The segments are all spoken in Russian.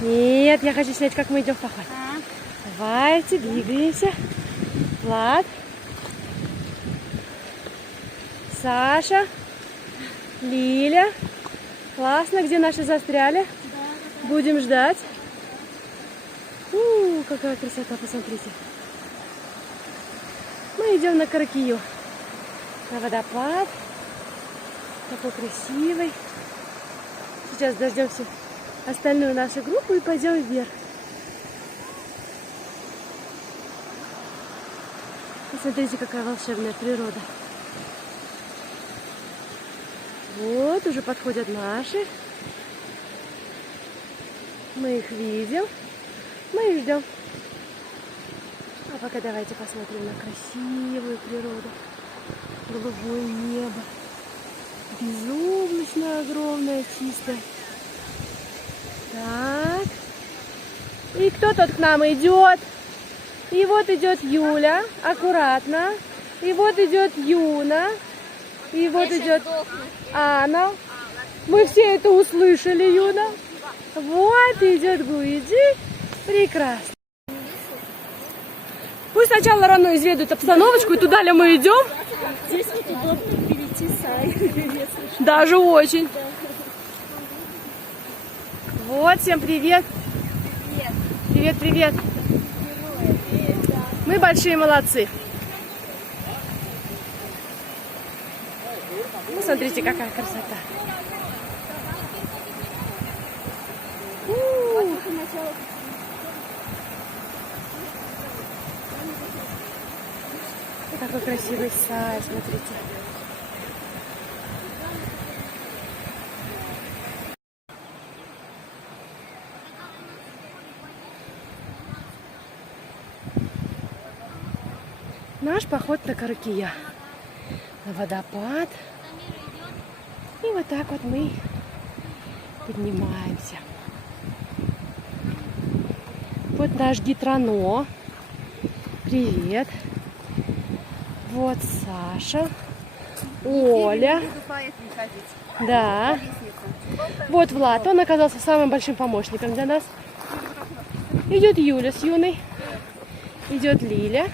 Нет, я хочу снять, как мы идем в поход. Давайте, двигаемся. Влад. Саша. Лиля. Классно, где наши застряли? Будем ждать. Какая красота, посмотрите. Мы идем на Каракию. На водопад. Такой красивый. Сейчас дождемся остальную нашу группу и пойдем вверх. Посмотрите, какая волшебная природа. Вот, уже подходят наши. Мы их видим. Мы их ждем. А пока давайте посмотрим на красивую природу. Голубое небо. Безоблачно огромное, чистое. Так. И кто тут к нам идет? И вот идет Юля. Аккуратно. И вот идет Юна. И вот идет Анна. Мы все это услышали, Юна. Вот идет Гуиджи. Прекрасно. Пусть сначала рано изведают обстановочку, и туда ли мы идем? Здесь вот удобно перейти сай. Даже очень. Вот, всем привет. Привет, привет. Мы большие молодцы. Смотрите, какая красота. Какой красивый сай, смотрите. Наш поход на Каракия. На водопад. И вот так вот мы поднимаемся. Вот наш Гитрано. Привет. Вот Саша. Оля. Да. Вот Влад. Он оказался самым большим помощником для нас. Идет Юля с Юной. Идет Лиля.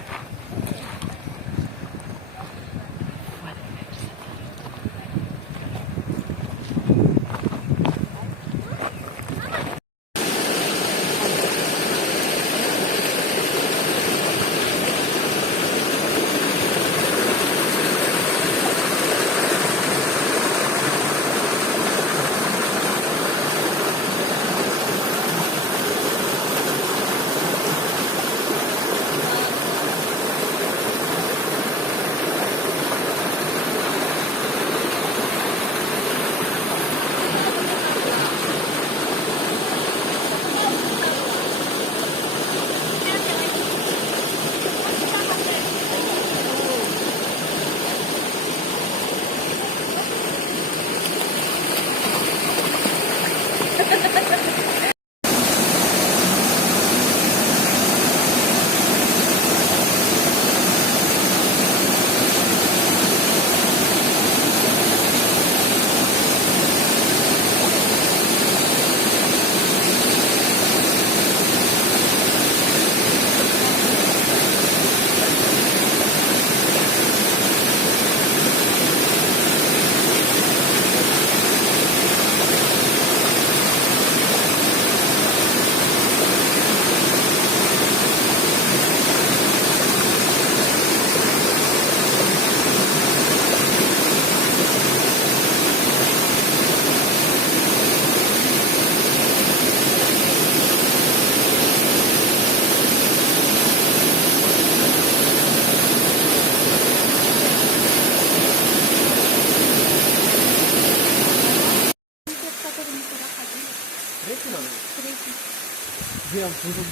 Где вы тут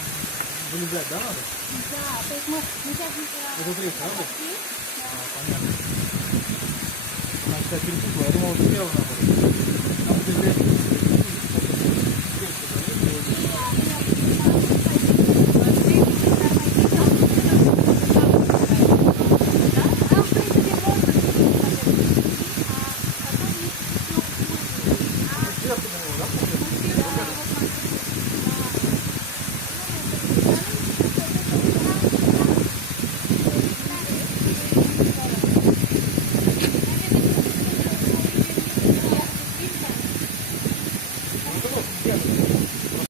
были, да, надо? Да, то есть мы сейчас... Это третий, надо? Понятно. Она, кстати, перепутала. Я думал, что первый надо. Там, где